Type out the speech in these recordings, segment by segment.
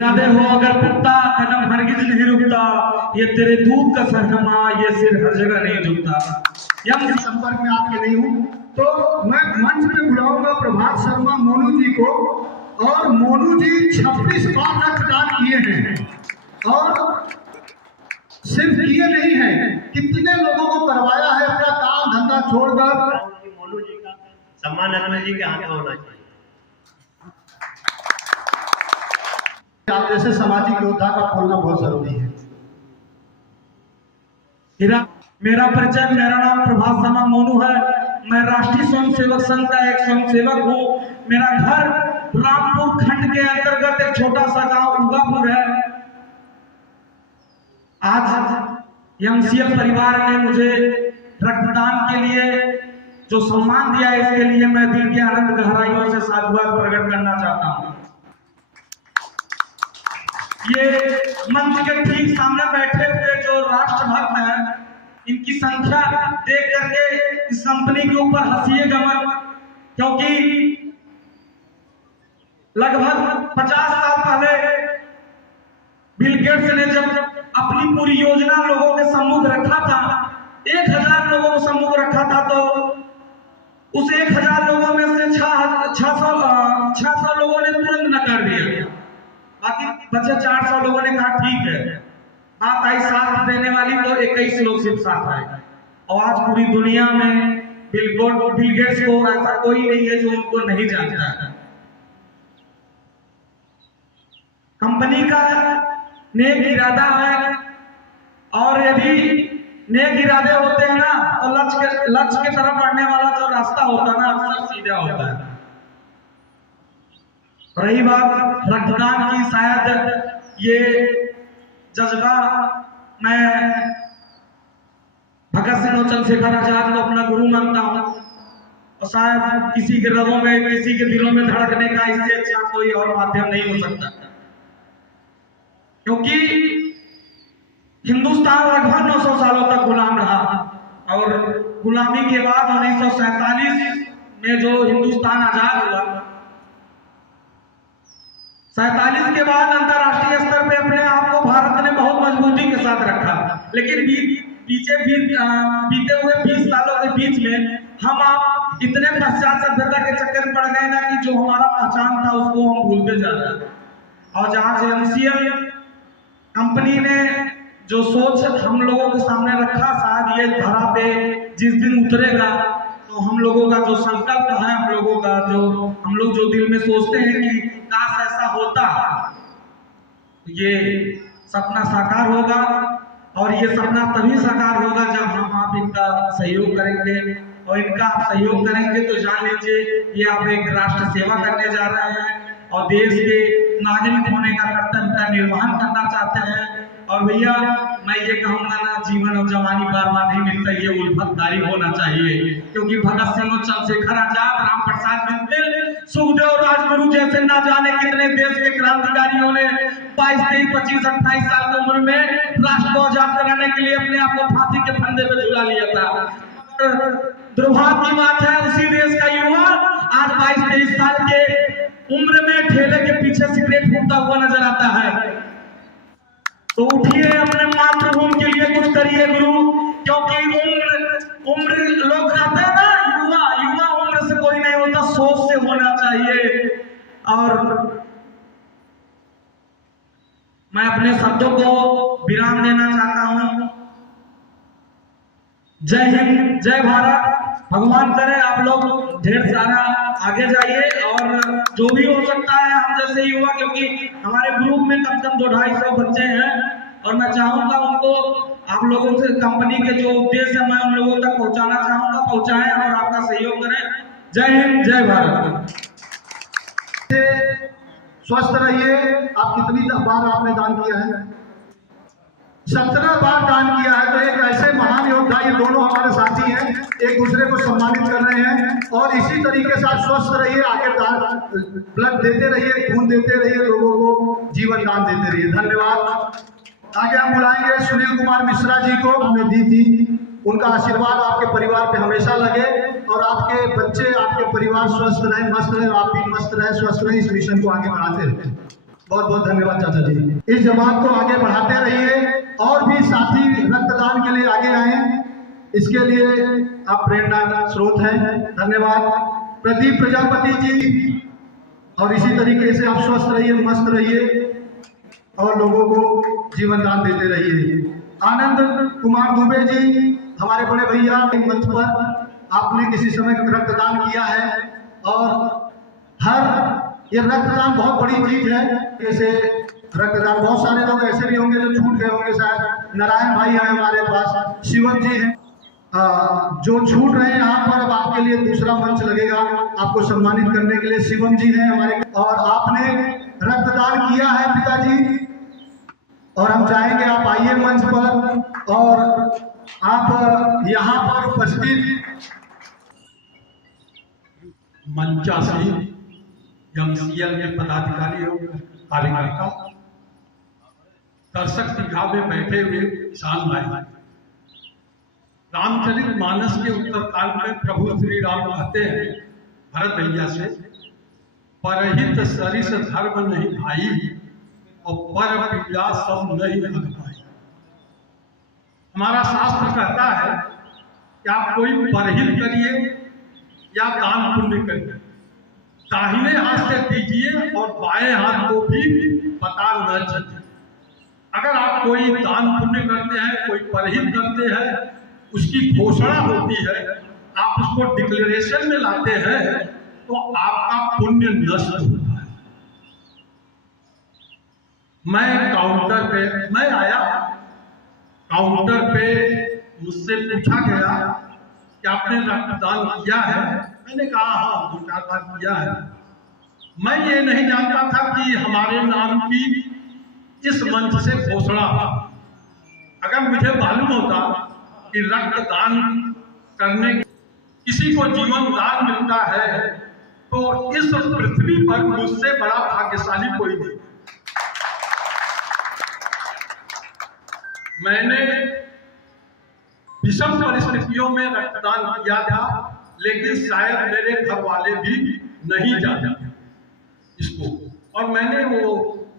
इरादे हो अगर पुख्ता कदम हरगिज नहीं रुकता, ये तेरे दूध का सहनमा ये सिर हर जगह नहीं झुकता। यम संपर्क में आपके नहीं हूँ तो मैं मंच पे बुलाऊंगा प्रभात शर्मा मोनू जी को। और मोनू जी 26 बार रक्तदान किए हैं और सिर्फ किए नहीं हैं, कितने लोगों को करवाया है अपना काम धंधा छोड़कर। मोनू जी का सम्मान अटल जी के हाथ में होना चाहिए। आप जैसे सामाजिक योद्धा का बोलना बहुत जरूरी है। मेरा परिचय, मेरा नाम प्रभात शर्मा मोनू है। मैं राष्ट्रीय स्वयंसेवक संघ का एक स्वयंसेवक हूँ। मेरा घर रामपुर खंड के अंतर्गत एक छोटा सा गांव उगापुर है। आज एमसीएफ परिवार ने मुझे रक्तदान के लिए जो सम्मान दिया है, इसके लिए मैं दिल के आनंद गहराइयों से साधुवाद प्रकट करना चाहता हूँ। ये मंच के ठीक सामने बैठे हुए जो राष्ट्रभक्त हैं, इनकी संख्या देख करके इस कंपनी के ऊपर हंसिएगा मत, क्योंकि लगभग 50 साल पहले बिल गेट्स ने जब अपनी पूरी योजना लोगों के सम्मुख रखा था, 1000 लोगों को सम्मुख रखा था, तो उस 1000 लोगों में से 600 लोगों ने तुरंत नकार दिया। बाकी बचे 400 लोगों ने कहा ठीक है। बात आई साथ देने वाली तो 21 लोग सिर्फ साथ आए। और आज पूरी दुनिया में बिल गेट्स को ऐसा कोई नहीं है जो उनको नहीं जानता है। कंपनी का नेक इरादा है, और यदि नेक इरादे होते हैं ना तो लक्ष्य के तरफ बढ़ने वाला जो रास्ता होता है ना अक्सर सीधा होता है। रही बात रक्तदान की, शायद ये जज्बा मैं भगत सिंह और चंद्रशेखर आजाद को अपना गुरु मानता हूँ, और शायद किसी के रगों में, किसी के दिलों में धड़कने का इससे अच्छा कोई और माध्यम नहीं हो सकता। क्योंकि हिंदुस्तान लगभग 900 सालों तक गुलाम रहा, और गुलामी के बाद 1947 में जो हिंदुस्तान आजाद हुआ, 47 के बाद अंतरराष्ट्रीय स्तर पे अपने आप को भारत ने बहुत मजबूती के साथ रखा। लेकिन बीते हुए 20 सालों के बीच में हम आप इतने पश्चात सभ्यता के चक्कर में पड़ गए ना कि जो हमारा पहचान था उसको हम भूलते जा रहे हैं। और जहां से एमसीएफ कंपनी ने जो सोच हम लोगों के सामने रखा, शायद ये धरा पे जिस दिन उतरेगा तो हम लोगों का जो संकल्प है, हम लोग जो दिल में सोचते हैं कि काश ऐसा होता, ये सपना साकार होगा। और ये सपना तभी साकार होगा जब हम आप इनका सहयोग करेंगे, और इनका आप सहयोग करेंगे तो जान लीजिए ये आप एक राष्ट्र सेवा करने जा रहे हैं और देश के नागरिक होने का कर्तव्य का निर्वहन करना चाहते हैं। और भैया मैं ये कहूंगा ना, जीवन और जवानी बार बार नहीं मिलता, ये उल्फतदारी होना चाहिए। क्योंकि भगत सिंह और चंद्रशेखर आजाद, राम प्रसाद बिस्मिल, सुखदेव राजगुरु जैसे ना जाने कितने देश के क्रांतिकारियों ने 22, 23, 25, 28 साल की उम्र में राष्ट्र को आजाद कराने के लिए अपने आप को फांसी के फंदे पे झूला लिया था। दुर्भाग्य की बात है, उसी देश का युवा आज 22, 23 साल के उम्र में ठेले के पीछे सिगरेट फूकता हुआ नजर आता है। तो उठिए, अपने मातृभूमि के लिए कुछ करिए गुरु, क्योंकि उम्र लोग कहते हैं ना, युवा उम्र से कोई नहीं होता, सोच से होना चाहिए। और मैं अपने शब्दों को विराम देना चाहता हूं। जय हिंद, जय भारत। भगवान करे आप लोग ढेर सारा आगे जाइए, और जो भी हो सकता है हम जैसे युवा, क्योंकि हमारे ग्रुप में कम से कम 200-250 बच्चे हैं, और मैं चाहूंगा उनको आप लोगों से कंपनी के जो उद्देश्य है मैं उन लोगों तक पहुंचाना चाहूंगा, पहुंचाएं और आपका सहयोग करें। जय हिंद, जय भारत। स्वस्थ रहिए। आप कितनी बार आपने दान किया है? 17 बार दान किया है। तो एक ऐसे महान योद्धा, ये दोनों हमारे साथी हैं, एक दूसरे को सम्मानित कर रहे हैं। और इसी तरीके से आप स्वस्थ रहिए, आगे ब्लड देते रहिए, खून देते रहिए, लोगों को जीवन दान देते रहिए। धन्यवाद। आगे हम बुलाएंगे सुनील कुमार मिश्रा जी को, हमें दी थी। उनका आशीर्वाद आपके परिवार पे हमेशा लगे, और आपके बच्चे, आपके परिवार स्वस्थ रहे, मस्त रहे, आप भी मस्त रहे, स्वस्थ रहे, इस मिशन को आगे बढ़ाते रहे। बहुत बहुत धन्यवाद चाचा जी। इस जमात को आगे बढ़ाते रहिए और भी साथी रक्तदान के लिए आगे आए, इसके लिए आप प्रेरणा स्रोत हैं। धन्यवाद प्रदीप प्रजापति जी, और इसी तरीके से आप स्वस्थ रहिए, मस्त रहिए और लोगों को जीवन दान देते रहिए। आनंद कुमार दुबे जी, हमारे बड़े भैया, मंच पर आपने किसी समय रक्तदान किया है और ये रक्तदान बहुत बड़ी चीज है। जैसे रक्तदान बहुत सारे लोग ऐसे भी होंगे जो छूट गए होंगे, शायद नारायण भाई हैं हमारे पास, शिवम जी हैं जो छूट रहे हैं यहाँ पर। अब आपके लिए दूसरा मंच लगेगा आपको सम्मानित करने के लिए। शिवम जी हैं हमारे, और आपने रक्तदान किया है पिताजी, और हम चाहेंगे आप आइए मंच पर और आप यहाँ पर उपस्थित मंचासीन एमसीएल के पदाधिकारी और कार्यकर्ता, दर्शक दीघा में बैठे हुए किसान भाई, रामचरित मानस के उत्तरकांड में प्रभु श्री राम कहते हैं भरत भैया से, परहित सरिस धर्म नहीं भाई और पर पीड़ा सब नहीं हग पाई। हमारा शास्त्र कहता है कि आप कोई परहित करिए या दान पुण्य करिए, दाहिने हाथ से दीजिए और बाएं हाथ को भी पता न चले। अगर आप कोई दान पुण्य करते हैं, कोई परहित करते हैं, उसकी घोषणा होती है, आप उसको डिक्लेरेशन में लाते हैं, तो आपका पुण्य नष्ट होता है। मैं काउंटर पे मुझसे पूछा गया कि आपने रक्तदान किया है? मैंने कहा हाँ 2-4 बार किया है। मैं ये नहीं जानता था कि हमारे नाम की इस मंच से घोषणा। अगर मुझे मालूम होता कि रक्तदान करने किसी को जीवन दान मिलता है, तो इस पृथ्वी पर मुझसे बड़ा भाग्यशाली कोई नहीं। मैंने विषम परिस्थितियों में रक्तदान किया था, लेकिन शायद मेरे घर वाले भी नहीं जानते इसको, और मैंने वो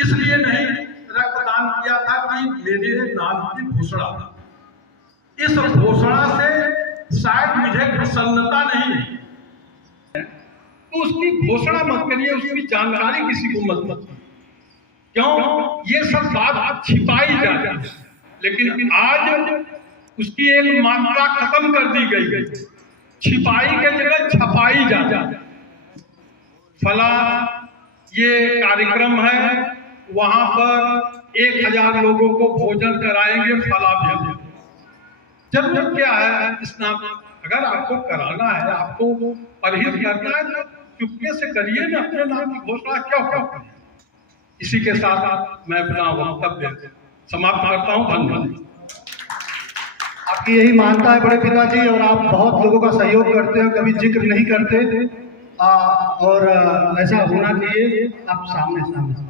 इसलिए नहीं रक्तदान किया था कि मेरे नाम की घोषणा, इस घोषणा से शायद मुझे प्रसन्नता नहीं है, तो उसकी घोषणा मत करिए, उसकी जानकारी किसी को मत दीजिए। क्यों? ये सब बात छिपाई जाती है, लेकिन आज उसकी एक मात्रा खत्म कर दी गई, छिपाई के जगह छपाई जाती। फला ये कार्यक्रम है, वहां पर 1000 लोगों को भोजन कराएंगे, फला भी जरूरत क्या है इस नाम? अगर आपको कराना है, आपको परहित करना है, तो चुपके से करिए ना, अपने नाम की घोषणा क्यों करें? इसी के साथ मैं अपना वक्तव्य समाप्त करता हूँ। धन्यवाद। आपकी यही मानता है बड़े पिताजी, और आप बहुत लोगों का सहयोग करते हो, कभी जिक्र नहीं करते, और ऐसा होना चाहिए। आप सामने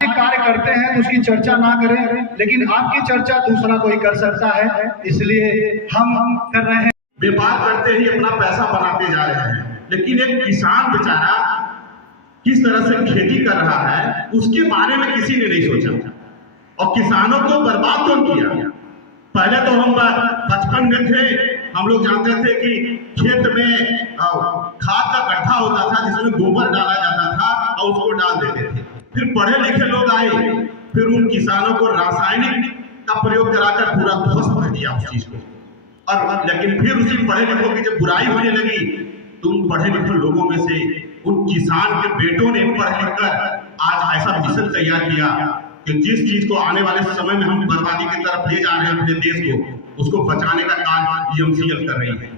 कार्य करते हैं तो उसकी चर्चा ना करें, लेकिन आपकी चर्चा दूसरा कोई कर सकता है, इसलिए हम कर रहे हैं। व्यापार करते ही अपना पैसा बनाते जा रहे हैं, लेकिन एक किसान बेचारा किस तरह से खेती कर रहा है उसके बारे में किसी ने नहीं सोचा, और किसानों को बर्बाद क्यों किया? पहले तो हम बचपन में थे, हम लोग जानते थे कि खेत में खाद का गड्ढा होता था जिसमें गोबर डाला जाता था और उसको डाल देते थे। फिर पढ़े लिखे लोग आए, फिर उन किसानों को रासायनिक का प्रयोग कराकर पूरा ध्वस्त कर दिया उस चीज को। और लेकिन फिर उसी पढ़े लिखों की जब बुराई होने लगी, तो उन पढ़े लिखे लोगों में से उन किसान के बेटों ने पढ़ लिख कर आज ऐसा मिशन तैयार किया कि जिस चीज को आने वाले समय में हम बर्बादी की तरफ ले जा रहे हैं अपने देश को, उसको बचाने का काम एमसीएल कर रही है।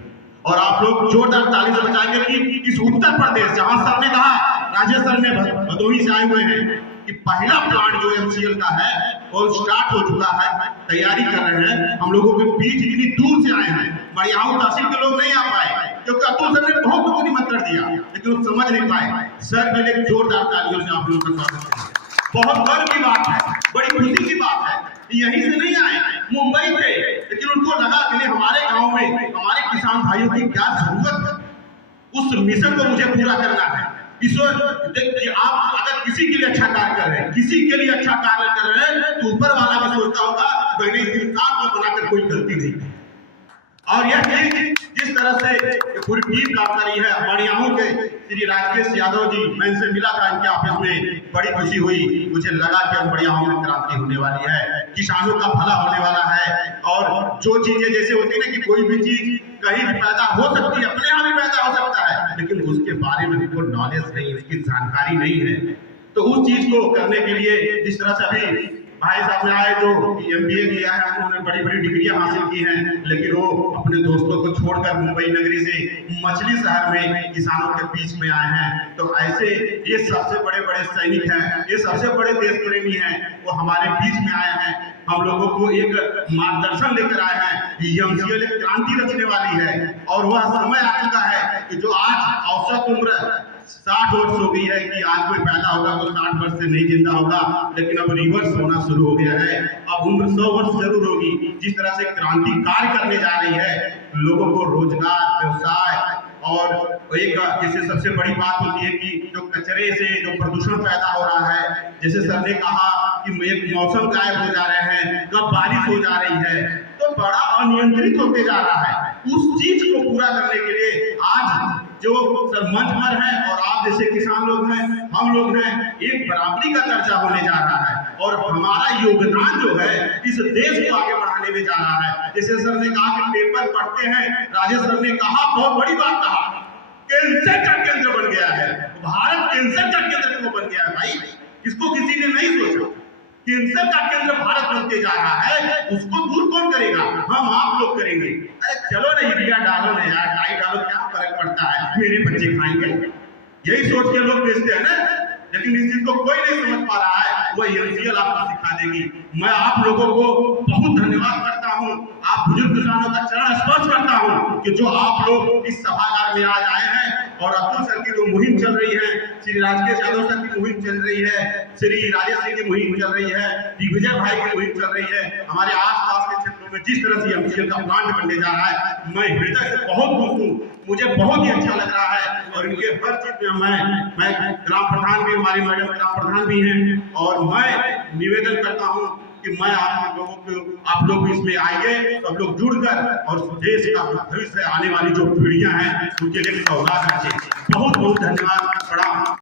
और आप लोग जोरदार ताली से बचाएंगे कि इस उत्तर प्रदेश, जहां सर ने कहा, राजेश सर ने भदोही से आए हुए हैं कि पहला प्लांट जो एमसीएल का है वो स्टार्ट हो चुका है, तैयारी कर रहे हैं। हम लोगों के बीच इतनी दूर से आए हैं, मायाऊ तहसील के लोग नहीं आ पाए क्योंकि अतुल सर ने बहुत लोगों को निमंत्रण दिया, लेकिन वो समझ नहीं पाए। सर के लिए जोरदार तालियों से आप लोगों का स्वागत करें। बहुत गर्व की बात है, बड़ी खुशी की बात है। यहीं से नहीं आए, मुंबई थे, लेकिन उनको लगा कि हमारे गांव में हमारे किसान भाइयों की क्या जरूरत है, उस मिशन को मुझे पूरा करना है। देखिए, आप अगर किसी के लिए अच्छा कार्य कर रहे हैं, किसी के लिए अच्छा कार्य कर रहे हैं, तो ऊपर वाला भी सोचता होगा मैंने इस इंसान को बनाकर कोई गलती नहीं की। और यह चीज जिस तरह से ये पूरी टीम काम करी है, बढ़ियाओं के श्री राकेश यादव जी, मैं इनसे मिला था इनके ऑफिस में, बड़ी खुशी हुई, मुझे लगा कि हम बढ़ियाओं में क्रांति होने वाली है, किसानों का भला होने वाला है। और जो चीजें जैसे होती है ना कि कोई भी चीज कहीं भी पैदा हो सकती है, अपने यहाँ भी पैदा हो सकता है, लेकिन उसके बारे में उनको नॉलेज नहीं, उसकी जानकारी नहीं है। तो उस चीज को करने के लिए जिस तरह से अभी भाई साहब ने आए जो MBA किया है, उन्होंने बड़ी बड़ी डिग्रियां हासिल की हैं, लेकिन वो अपने दोस्तों को छोड़कर मुंबई नगरी से मछली शहर में किसानों के बीच में आए हैं। तो ऐसे ये सबसे बड़े बड़े सैनिक हैं, ये सबसे बड़े देश प्रेमी हैं, वो हमारे बीच में आए हैं, हम लोगों को एक मार्गदर्शन लेकर आए हैं। MCL एक क्रांति रचने वाली है और वह समय आ चुका है कि जो आज औसत उम्र 60 वर्ष हो गई है कि आज कोई पैदा होगा तो 60 वर्ष से नहीं जिंदा होगा, लेकिन अब रिवर्स होना शुरू हो गया है। अब उम्र 100 वर्ष जरूर होगी। जिस तरह से क्रांति कार्य करने जा रही है, लोगों को रोजगार, व्यवसाय और एक जैसे सबसे बड़ी बात होती है कि जो कचरे से जो प्रदूषण पैदा हो रहा है, जैसे सर ने कहा कि एक मौसम गायब हो जा रहे हैं, कब बारिश हो जा रही है, तो बड़ा अनियंत्रित होते जा रहा है। उस चीज को पूरा करने के लिए आज जो सर मंच पर है और आप जैसे किसान लोग हैं, हम लोग हैं, एक बराबरी का दर्जा होने जा रहा है और हमारा योगदान जो है इस देश को आगे बढ़ाने में जा रहा है। जैसे सर ने कहा कि पेपर पढ़ते हैं, राजेश सर ने कहा बहुत बड़ी बात कहा, कैंसर का केंद्र बन गया है भारत, कैंसर का केंद्र क्यों बन गया है भाई, इसको किसी ने नहीं सोचा। कैंसर का केंद्र भारत बनते जा रहा है, उसको दूर कौन करेगा, हम आप लोग करेंगे। अरे चलो ना यूरिया डालो ना यार, डाई डालो, क्या फर्क पड़ता है, मेरे बच्चे खाएंगे, यही सोच के लोग बेचते हैं ना। लेकिन इस चीज को कोई नहीं समझ पा रहा है, वह MCL आपको सिखा देगी। मैं आप लोगों को बहुत धन्यवाद करता हूँ, आप बुजुर्ग किसानों का चरण स्पर्श करता हूँ कि जो आप लोग इस सभागार में आज आए हैं और अब्दुल सर की जो मुहिम चल रही है, श्री राकेश यादव सर की मुहिम चल रही है, श्री राजेश सिंह की मुहिम चल रही है, दिग्विजय भाई की मुहिम चल रही है, हमारे आसपास के क्षेत्रों में जिस तरह से MCL का प्लांट बनने जा रहा है, मैं हृदय से बहुत खुश हूँ, मुझे बहुत ही अच्छा लग रहा है। और इनके हर चीज में मैं ग्राम प्रधान भी, हमारी मैडम ग्राम प्रधान भी हैं, और मैं निवेदन करता हूँ कि मैं आप लोगों को, आप लोग इसमें आएंगे, सब लोग जुड़कर और देश का भविष्य आने वाली जो पीढ़ियां हैं उनके लिए सौगात रखें। बहुत बहुत धन्यवाद, प्रणाम।